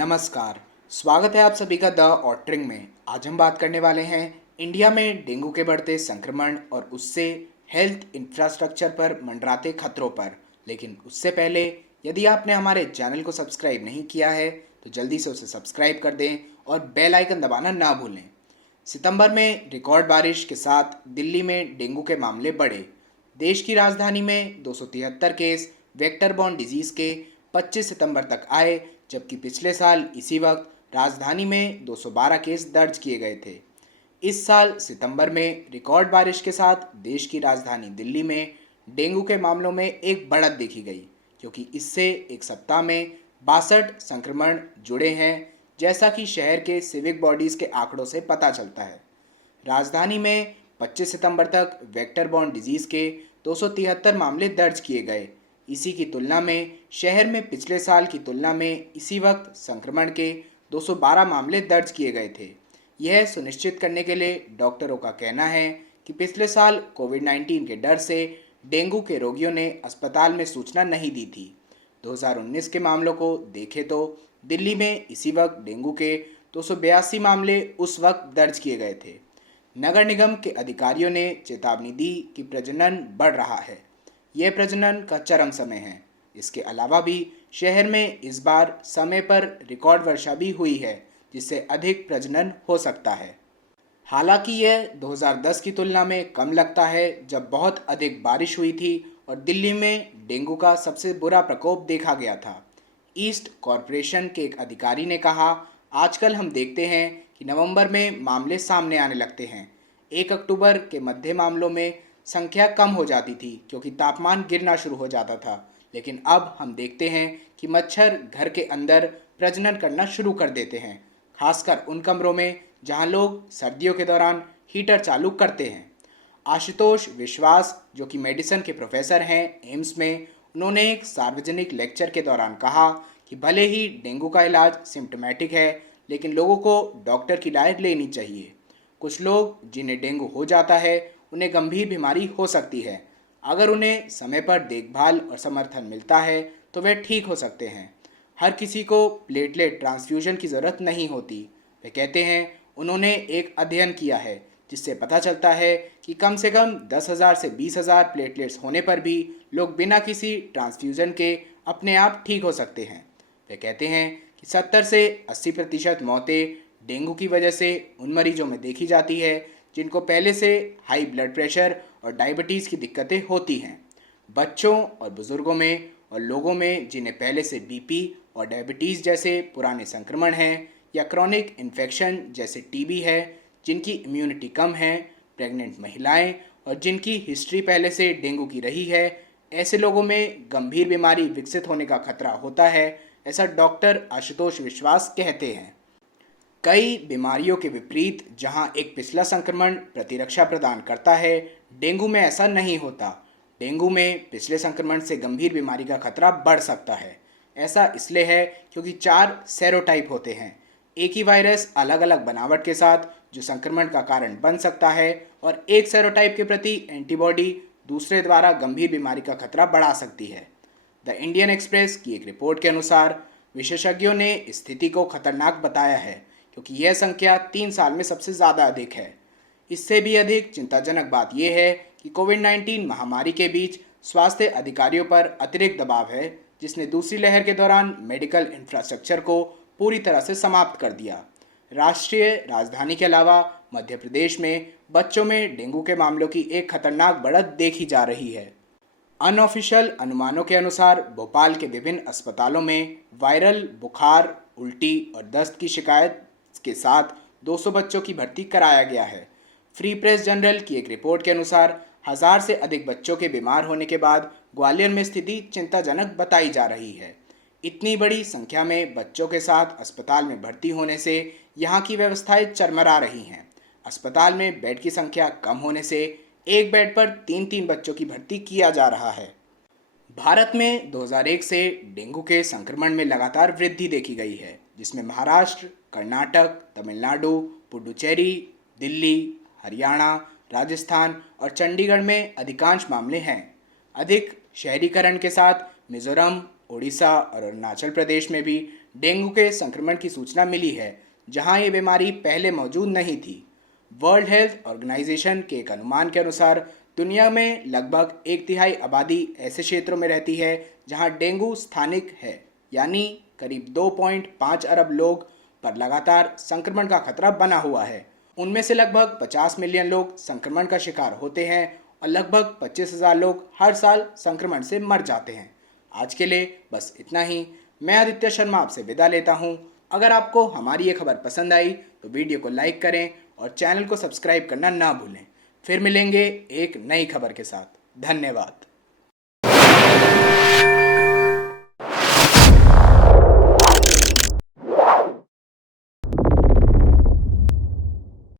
नमस्कार। स्वागत है आप सभी का द ऑटरिंग में। आज हम बात करने वाले हैं इंडिया में डेंगू के बढ़ते संक्रमण और उससे हेल्थ इंफ्रास्ट्रक्चर पर मंडराते खतरों पर। लेकिन उससे पहले यदि आपने हमारे चैनल को सब्सक्राइब नहीं किया है तो जल्दी से उसे सब्सक्राइब कर दें और बेल आइकन दबाना ना भूलें। सितंबर में रिकॉर्ड बारिश के साथ दिल्ली में डेंगू के मामले बढ़े। देश की राजधानी में 273 केस वेक्टर बॉर्न डिजीज के 25 सितंबर तक आए, जबकि पिछले साल इसी वक्त राजधानी में 212 केस दर्ज किए गए थे। इस साल सितंबर में रिकॉर्ड बारिश के साथ देश की राजधानी दिल्ली में डेंगू के मामलों में एक बढ़त देखी गई, क्योंकि इससे एक सप्ताह में 62 संक्रमण जुड़े हैं, जैसा कि शहर के सिविक बॉडीज़ के आंकड़ों से पता चलता है। राजधानी में 25 सितंबर तक वेक्टर बॉर्न डिजीज़ के 273 मामले दर्ज किए गए। इसी की तुलना में शहर में पिछले साल की तुलना में इसी वक्त संक्रमण के 212 मामले दर्ज किए गए थे। यह सुनिश्चित करने के लिए डॉक्टरों का कहना है कि पिछले साल कोविड-19 के डर से डेंगू के रोगियों ने अस्पताल में सूचना नहीं दी थी। 2019 के मामलों को देखें तो दिल्ली में इसी वक्त डेंगू के 282 मामले उस वक्त दर्ज किए गए थे। नगर निगम के अधिकारियों ने चेतावनी दी कि प्रजनन बढ़ रहा है। यह प्रजनन का चरम समय है। इसके अलावा भी शहर में इस बार समय पर रिकॉर्ड वर्षा भी हुई है, जिससे अधिक प्रजनन हो सकता है। हालांकि यह 2010 की तुलना में कम लगता है, जब बहुत अधिक बारिश हुई थी और दिल्ली में डेंगू का सबसे बुरा प्रकोप देखा गया था। ईस्ट कॉरपोरेशन के एक अधिकारी ने कहा, आजकल हम देखते हैं कि नवंबर में मामले सामने आने लगते हैं। 1 अक्टूबर के मध्य मामलों में संख्या कम हो जाती थी, क्योंकि तापमान गिरना शुरू हो जाता था। लेकिन अब हम देखते हैं कि मच्छर घर के अंदर प्रजनन करना शुरू कर देते हैं, खासकर उन कमरों में जहां लोग सर्दियों के दौरान हीटर चालू करते हैं। आशुतोष विश्वास, जो कि मेडिसिन के प्रोफेसर हैं एम्स में, उन्होंने एक सार्वजनिक लेक्चर के दौरान कहा कि भले ही डेंगू का इलाज सिम्टोमेटिक है, लेकिन लोगों को डॉक्टर की राय लेनी चाहिए। कुछ लोग जिन्हें डेंगू हो जाता है, उन्हें गंभीर बीमारी हो सकती है। अगर उन्हें समय पर देखभाल और समर्थन मिलता है तो वे ठीक हो सकते हैं। हर किसी को प्लेटलेट ट्रांसफ्यूजन की ज़रूरत नहीं होती। वे कहते हैं, उन्होंने एक अध्ययन किया है जिससे पता चलता है कि कम से कम 10,000 से 20,000 प्लेटलेट्स होने पर भी लोग बिना किसी ट्रांसफ्यूजन के अपने आप ठीक हो सकते हैं। वे कहते हैं कि 70 से 80% मौतें डेंगू की वजह से उन मरीजों में देखी जाती है जिनको पहले से हाई ब्लड प्रेशर और डायबिटीज़ की दिक्कतें होती हैं। बच्चों और बुज़ुर्गों में और लोगों में जिन्हें पहले से बीपी और डायबिटीज़ जैसे पुराने संक्रमण हैं, या क्रॉनिक इन्फेक्शन जैसे टीबी है, जिनकी इम्यूनिटी कम है, प्रेग्नेंट महिलाएं और जिनकी हिस्ट्री पहले से डेंगू की रही है, ऐसे लोगों में गंभीर बीमारी विकसित होने का खतरा होता है, ऐसा डॉक्टर आशुतोष विश्वास कहते हैं। कई बीमारियों के विपरीत जहां एक पिछला संक्रमण प्रतिरक्षा प्रदान करता है, डेंगू में ऐसा नहीं होता। डेंगू में पिछले संक्रमण से गंभीर बीमारी का खतरा बढ़ सकता है। ऐसा इसलिए है क्योंकि 4 सेरोटाइप होते हैं, एक ही वायरस अलग अलग बनावट के साथ, जो संक्रमण का कारण बन सकता है, और एक सेरोटाइप के प्रति एंटीबॉडी दूसरे द्वारा गंभीर बीमारी का खतरा बढ़ा सकती है। द इंडियन एक्सप्रेस की एक रिपोर्ट के अनुसार विशेषज्ञों ने स्थिति को खतरनाक बताया है, क्योंकि यह संख्या 3 साल में सबसे ज़्यादा अधिक है। इससे भी अधिक चिंताजनक बात यह है कि कोविड-19 महामारी के बीच स्वास्थ्य अधिकारियों पर अतिरिक्त दबाव है, जिसने दूसरी लहर के दौरान मेडिकल इंफ्रास्ट्रक्चर को पूरी तरह से समाप्त कर दिया। राष्ट्रीय राजधानी के अलावा मध्य प्रदेश में बच्चों में डेंगू के मामलों की एक खतरनाक बढ़त देखी जा रही है। अनऑफिशियल अनुमानों के अनुसार भोपाल के विभिन्न अस्पतालों में वायरल बुखार, उल्टी और दस्त की शिकायत के साथ 200 बच्चों की भर्ती कराया गया है। फ्री प्रेस जर्नल की एक रिपोर्ट के अनुसार 1000 से अधिक बच्चों के बीमार होने के बाद ग्वालियर में स्थिति चिंताजनक बताई जा रही है। इतनी बड़ी संख्या में बच्चों के साथ अस्पताल में भर्ती होने से यहाँ की व्यवस्थाएं चरमरा रही हैं। अस्पताल में बेड की संख्या कम होने से एक बेड पर 3-3 बच्चों की भर्ती किया जा रहा है। भारत में 2001 से डेंगू के संक्रमण में लगातार वृद्धि देखी गई है, जिसमें महाराष्ट्र, कर्नाटक, तमिलनाडु, पुडुचेरी, दिल्ली, हरियाणा, राजस्थान और चंडीगढ़ में अधिकांश मामले हैं। अधिक शहरीकरण के साथ मिजोरम, उड़ीसा और अरुणाचल प्रदेश में भी डेंगू के संक्रमण की सूचना मिली है, जहां ये बीमारी पहले मौजूद नहीं थी। वर्ल्ड हेल्थ ऑर्गेनाइजेशन के एक अनुमान के अनुसार दुनिया में लगभग एक तिहाई आबादी ऐसे क्षेत्रों में रहती है जहां डेंगू स्थानिक है, यानी करीब 2.5 अरब लोग पर लगातार संक्रमण का खतरा बना हुआ है। उनमें से लगभग 50 मिलियन लोग संक्रमण का शिकार होते हैं और लगभग 25,000 लोग हर साल संक्रमण से मर जाते हैं। आज के लिए बस इतना ही। मैं आदित्य शर्मा आपसे विदा लेता हूँ। अगर आपको हमारी ये खबर पसंद आई तो वीडियो को लाइक करें और चैनल को सब्सक्राइब करना ना भूलें। फिर मिलेंगे एक नई खबर के साथ। धन्यवाद।